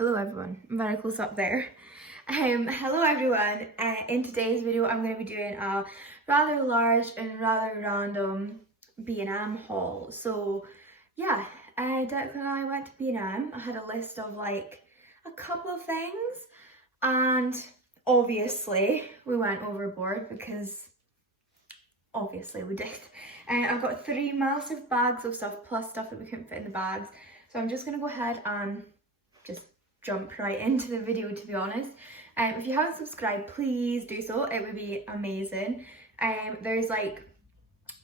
Hello everyone, I'm very close up there. Hello everyone, in today's video I'm going to be doing a rather large and rather random B&M haul. So yeah, Declan and I went to B&M. I had a list of like a couple of things and obviously we went overboard because obviously we did. And I've got 3 massive bags of stuff plus stuff that we couldn't fit in the bags. So I'm just going to go ahead and just jump right into the video, to be honest. If you haven't subscribed, please do so, it would be amazing. There's like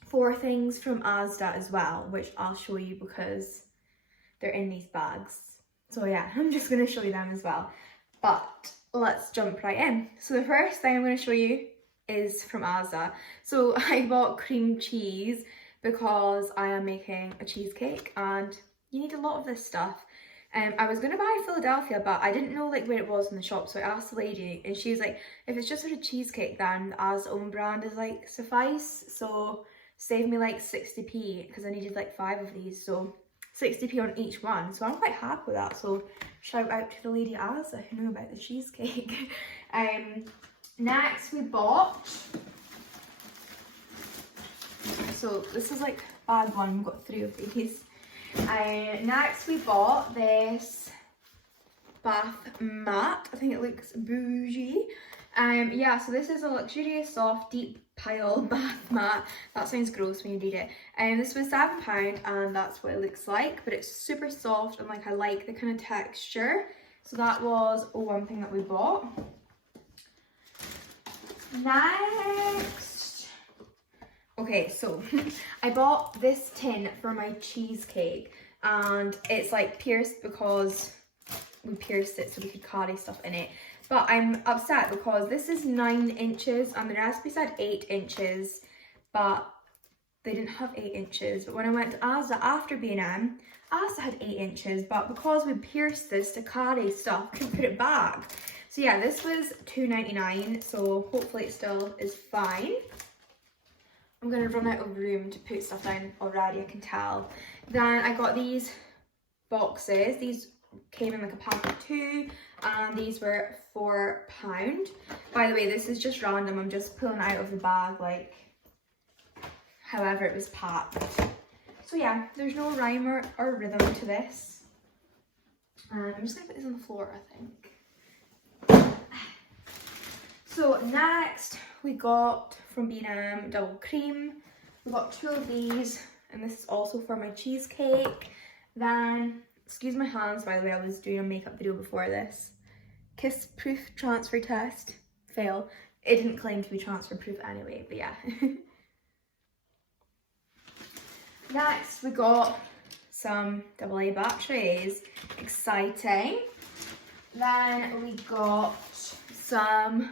4 things from Asda as well, which I'll show you because they're in these bags. So yeah, I'm just going to show you them as well. But let's jump right in. So the first thing I'm going to show you is from Asda. So I bought cream cheese because I am making a cheesecake and you need a lot of this stuff. I was going to buy Philadelphia, but I didn't know like where it was in the shop, so I asked the lady and she was like, if it's just for a cheesecake then Asda own brand is like suffice, so save me like 60p because I needed like 5 of these, so 60p on each one, so I'm quite happy with that. So shout out to the lady at Asda who knew about the cheesecake. Next we bought, so this is like bag 1, we've got 3 of these. Next we bought this bath mat. I think it looks bougie. Yeah, so this is a luxurious soft deep pile bath mat. That sounds gross when you read it. This was £7 and that's what it looks like, but it's super soft and like I like the kind of texture. So that was one thing that we bought. Next, okay, so I bought this tin for my cheesecake and it's like pierced because we pierced it so we could carry stuff in it. But I'm upset because this is 9 inches and the recipe said 8 inches, but they didn't have 8 inches. But when I went to Asda after B&M, Asda had 8 inches, but because we pierced this to carry stuff, couldn't put it back. So yeah, this was £2.99, so hopefully it still is fine. I'm going to run out of room to put stuff down already, I can tell. Then I got these boxes. These came in like a pack of 2 and these were £4. By the way, this is just random. I'm just pulling out of the bag like however it was packed. So yeah, there's no rhyme or rhythm to this. I'm just going to put this on the floor, I think. So next we got from B&M double cream. We got 2 of these and this is also for my cheesecake. Then, excuse my hands by the way, I was doing a makeup video before this. Kiss proof transfer test, fail. It didn't claim to be transfer proof anyway, but yeah. Next we got some AA batteries, exciting. Then we got some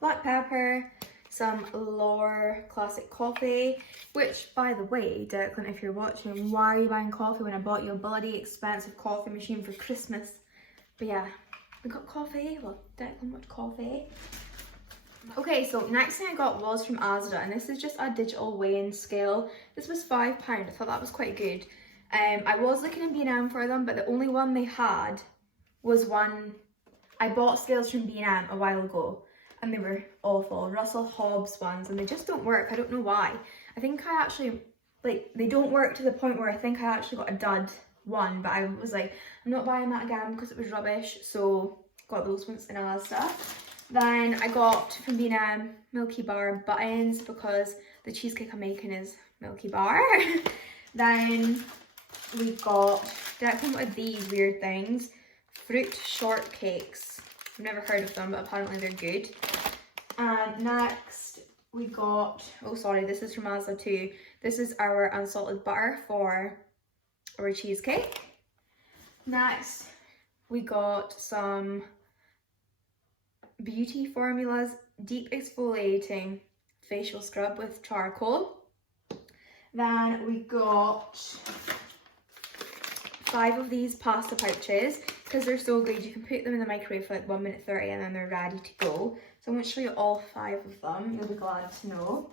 black pepper, some L'Or classic coffee, which by the way, Declan, if you're watching, why are you buying coffee when I bought you a bloody expensive coffee machine for Christmas? But yeah, we got coffee. Well, Declan wanted coffee. Okay, so next thing I got was from Asda, and this is just a digital weighing scale. This was £5. I thought that was quite good. I was looking in B&M for them, but the only one they had was one. I bought scales from B&M a while ago and they were awful, Russell Hobbs ones, and they just don't work. I don't know why. I think I actually, like, they don't work to the point where I think I actually got a dud one, but I was like, I'm not buying that again because it was rubbish, so got those ones in Asda. Then I got from B&M Milky Bar buttons because the cheesecake I'm making is Milky Bar. Then we got, Declan wanted these weird things, fruit shortcakes. I've never heard of them, but apparently they're good. And next we got, oh sorry, this is from Asda too. This is our unsalted butter for our cheesecake. Next we got some Beauty Formulas deep exfoliating facial scrub with charcoal. Then we got 5 of these pasta pouches because they're so good. You can put them in the microwave for like 1 minute 30 and then they're ready to go. So I'm going to show you all 5 of them. You'll be glad to know.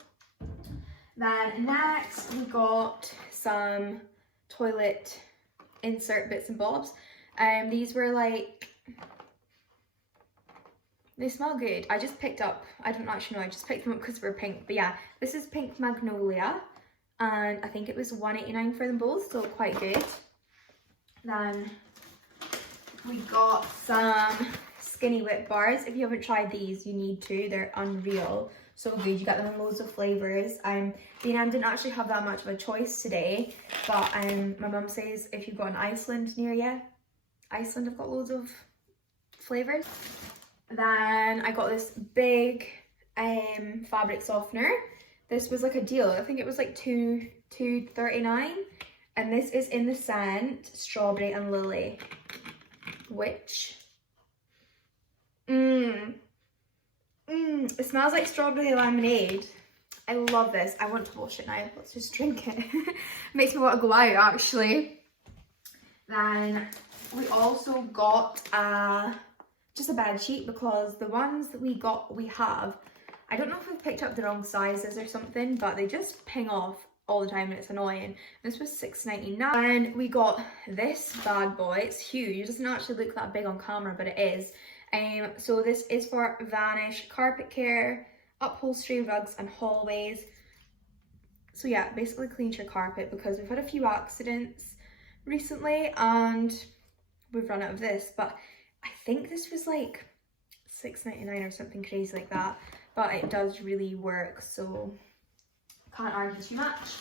Then next we got some toilet insert bits and bobs. These were like They smell good. I just picked up, I don't actually know, I just picked them up because they were pink. But yeah, this is Pink Magnolia. And I think it was $1.89 for them both, so quite good. Then we got some Skinny Whip bars. If you haven't tried these, you need to. They're unreal. So good. You got them in loads of flavours. B&M didn't actually have that much of a choice today. But my mum says if you've got an Iceland near you, Iceland have got loads of flavours. Then I got this big fabric softener. This was like a deal. I think it was like $2.39, and this is in the scent Strawberry and Lily, which it smells like strawberry lemonade. I love this. I want to wash it now. Let's just drink it. Makes me want to go out actually. Then we also got just a bed sheet, because the ones that we have, I don't know if we've picked up the wrong sizes or something, but they just ping off all the time and it's annoying. This was $6.99. And we got this bad boy. It's huge. It doesn't actually look that big on camera, but it is. So this is for Vanish carpet care, upholstery, rugs and hallways. So yeah, basically cleans your carpet, because we've had a few accidents recently and we've run out of this, but I think this was like $6.99 or something crazy like that. But it does really work, so can't argue too much.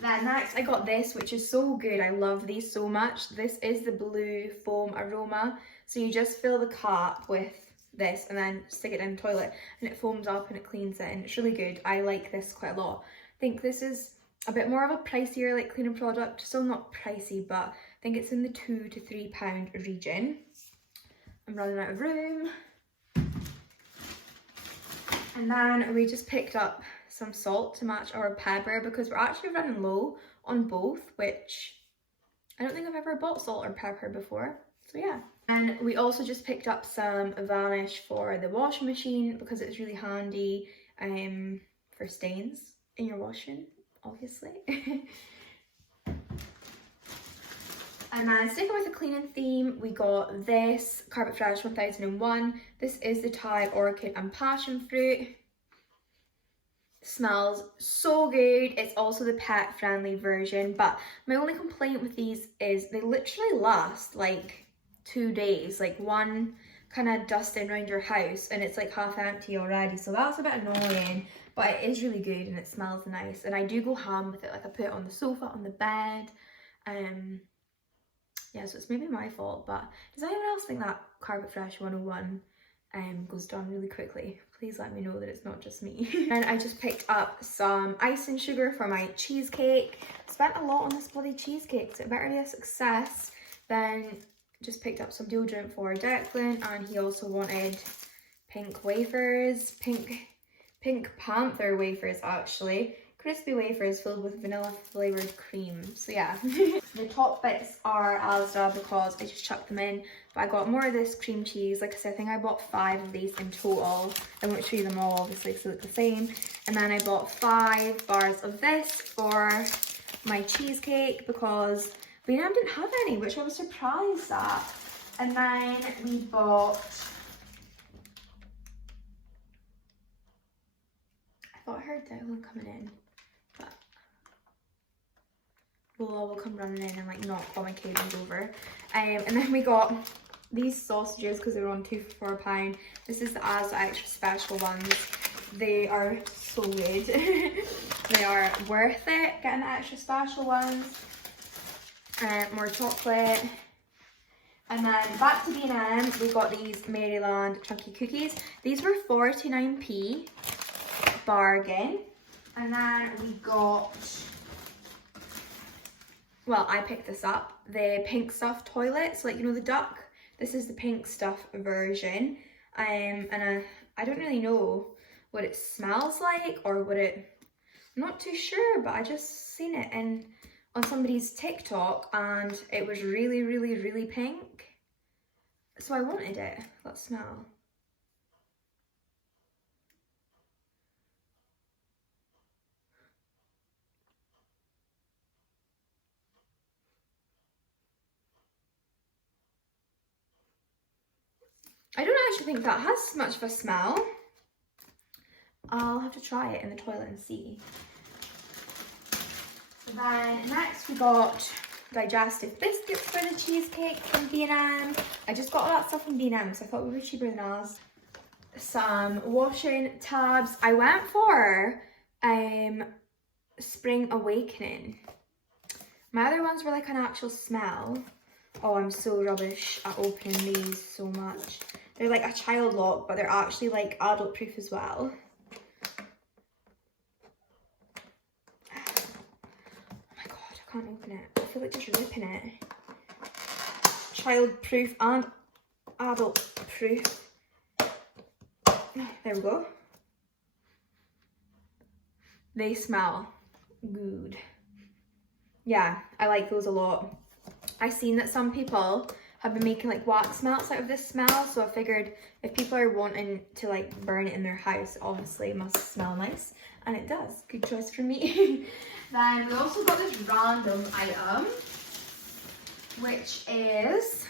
Then next I got this, which is so good. I love these so much. This is the blue foam aroma. So you just fill the cap with this and then stick it in the toilet and it foams up and it cleans it, and it's really good. I like this quite a lot. I think this is a bit more of a pricier like cleaning product. Still not pricey, but I think it's in the £2 to £3 region. I'm running out of room. And then we just picked up some salt to match our pepper, because we're actually running low on both, which I don't think I've ever bought salt or pepper before. So yeah. And we also just picked up some Vanish for the washing machine, because it's really handy for stains in your washing, obviously. And then sticking with the cleaning theme, we got this Carpet Fresh 1001. This is the Thai Orchid and Passion Fruit. Smells so good. It's also the pet friendly version, but my only complaint with these is they literally last like 2 days, like one kind of dusting around your house and it's like half empty already, so that's a bit annoying, but it is really good and it smells nice, and I do go ham with it. Like I put it on the sofa, on the bed. Yeah, so it's maybe my fault, but does anyone else think that Carpet Fresh 101 goes down really quickly? Please let me know that it's not just me. And I just picked up some icing sugar for my cheesecake. Spent a lot on this bloody cheesecake, so it better be a success. Then just picked up some deodorant for Declan, and he also wanted pink wafers, pink panther wafers actually. Crispy wafers filled with vanilla flavoured cream. So yeah. The top bits are Asda because I just chucked them in. But I got more of this cream cheese. Like I said, I think I bought 5 of these in total. I won't show you them all obviously because they look the same. And then I bought 5 bars of this for my cheesecake because B&M didn't have any, which I was surprised at. And then we bought... I thought I heard Declan coming in. Will come running in and like knock all my cables over. And then we got these sausages because they were on 2 for £4. This is the Asda extra special ones. They are so good. They are worth it getting the extra special ones. More chocolate. And then back to B&M, we got these Maryland chunky cookies. These were 49p, bargain. And then we got, well, I picked this up, the pink stuff toilets, like, you know, the duck. This is the pink stuff version. And I don't really know what it smells like or what it, I'm not too sure, but I just seen it on somebody's TikTok and it was really, really, really pink. So I wanted it. Let's smell. I don't actually think that has much of a smell. I'll have to try it in the toilet and see. And then next we got digestive biscuits for the cheesecake from B&M. I just got all that stuff from B&M, so I thought we were cheaper than ours. Some washing tabs. I went for Spring Awakening. My other ones were like an actual smell. Oh, I'm so rubbish at opening these so much. They're like a child lock, but they're actually like adult proof as well. Oh my god, I can't open it. I feel like just ripping it. Child proof and adult proof. There we go. They smell good. Yeah, I like those a lot. I've seen that some people have been making like wax melts out of this smell, so I figured if people are wanting to like burn it in their house, obviously it must smell nice, and it does. Good choice for me. Then we also got this random item, which is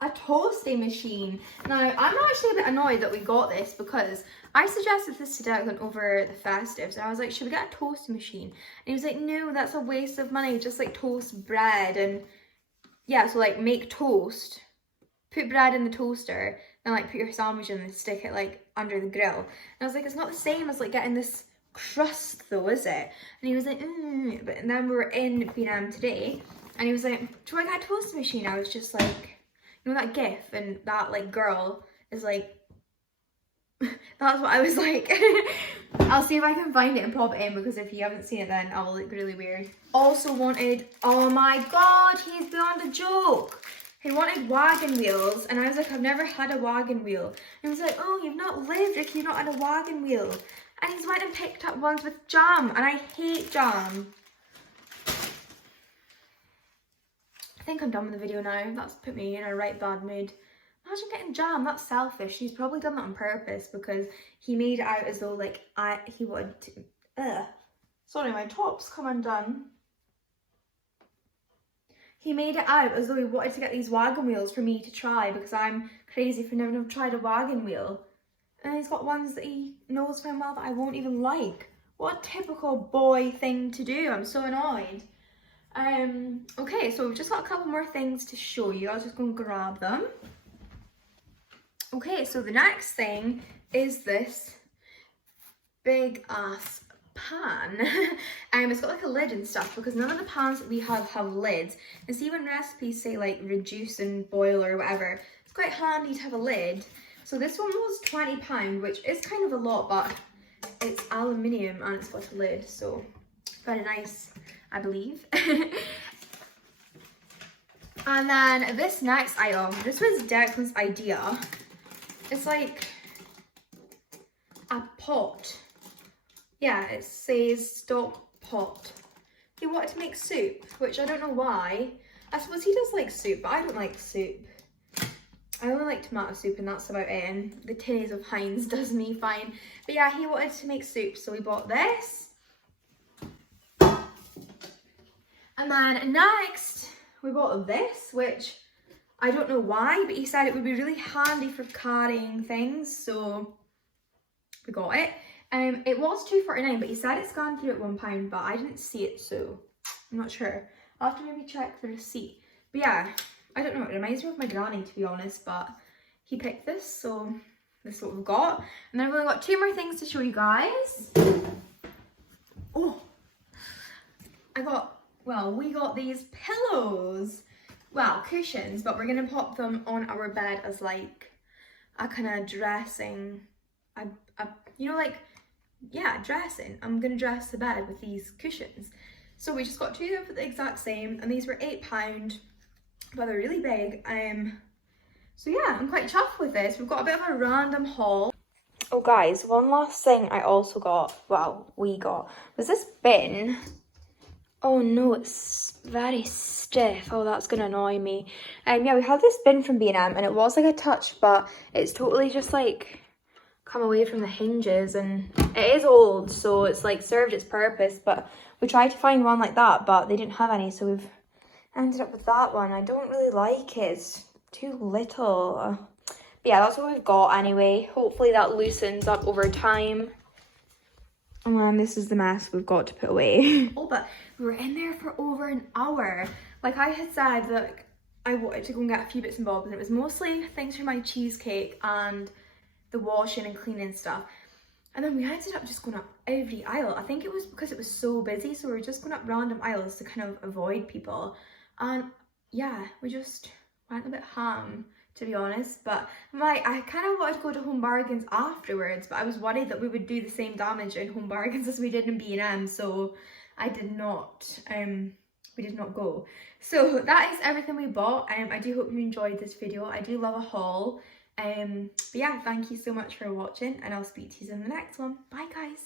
a toasty machine. Now, I'm actually a bit annoyed that we got this because I suggested this to Declan over the festives, and I was like, should we get a toasty machine? And he was like, no, that's a waste of money, just like toast bread. And yeah, so like make toast, put bread in the toaster, then like put your sandwich in and stick it like under the grill. And I was like, it's not the same as like getting this crust though, is it? And he was like, But then we were in B&M today, and he was like, do I get a toasty machine? I was just like, you know that gif and that like girl is like, that's what I was like. I'll see if I can find it and pop it in, because if you haven't seen it then I'll look really weird. Also wanted, oh my god, he's beyond a joke. He wanted wagon wheels, and I was like, I've never had a wagon wheel. And he was like, oh, you've not lived if you've not had a wagon wheel. And he's went and picked up ones with jam, and I hate jam. I think I'm done with the video now. That's put me in a right bad mood. Imagine getting jam, that's selfish. He's probably done that on purpose because he made it out as though like he wanted to, sorry, my top's come undone. He made it out as though he wanted to get these wagon wheels for me to try because I'm crazy for never tried a wagon wheel. And he's got ones that he knows very well that I won't even like. What a typical boy thing to do. I'm so annoyed. Okay, so we've just got a couple more things to show you. I was just going to grab them. Okay, so the next thing is this big ass pan. It's got like a lid and stuff because none of the pans that we have lids. And see when recipes say like reduce and boil or whatever, it's quite handy to have a lid. So this one was £20, which is kind of a lot, but it's aluminium and it's got a lid, so very nice, I believe. And then this next item, this was Declan's idea. It's like a pot. Yeah, it says stock pot. He wanted to make soup, which I don't know why. I suppose he does like soup, but I don't like soup. I only like tomato soup and that's about it. And the tinnies of Heinz does me fine. But yeah, he wanted to make soup, so we bought this. And then next, we bought this, which I don't know why, but he said it would be really handy for carrying things, so we got it. It was £2.49, but he said it's gone through at £1, but I didn't see it, so I'm not sure. I'll have to maybe check the receipt. But yeah, I don't know, it reminds me of my granny, to be honest, but he picked this, so this is what we've got. And then we've only got two more things to show you guys. Oh, we got these pillows. Well, cushions, but we're gonna pop them on our bed as like a kind of dressing, you know, like, yeah, dressing. I'm gonna dress the bed with these cushions. So we just got two of the exact same, and these were £8, but they're really big. So yeah, I'm quite chuffed with this. We've got a bit of a random haul. Oh guys, one last thing I also got, well, we got, was this bin. Oh no, it's very stiff. Oh, that's gonna annoy me. Yeah, we had this bin from B&M and it was like a touch, but it's totally just like come away from the hinges, and it is old, so it's like served its purpose, but we tried to find one like that, but they didn't have any, so we've ended up with that one. I don't really like it. It's too little. But yeah, that's what we've got anyway. Hopefully that loosens up over time. And then this is the mess we've got to put away. Oh, but we were in there for over an hour. Like I had said that I wanted to go and get a few bits and bobs, and it was mostly things for my cheesecake and the washing and cleaning stuff. And then we ended up just going up every aisle. I think it was because it was so busy, so we were just going up random aisles to kind of avoid people. And yeah, we just went a bit ham, to be honest. But I kind of wanted to go to Home Bargains afterwards, but I was worried that we would do the same damage in Home Bargains as we did in B&M, so I did not, we did not go. So that is everything we bought. I do hope you enjoyed this video. I do love a haul. But yeah, thank you so much for watching, and I'll speak to you in the next one. Bye guys.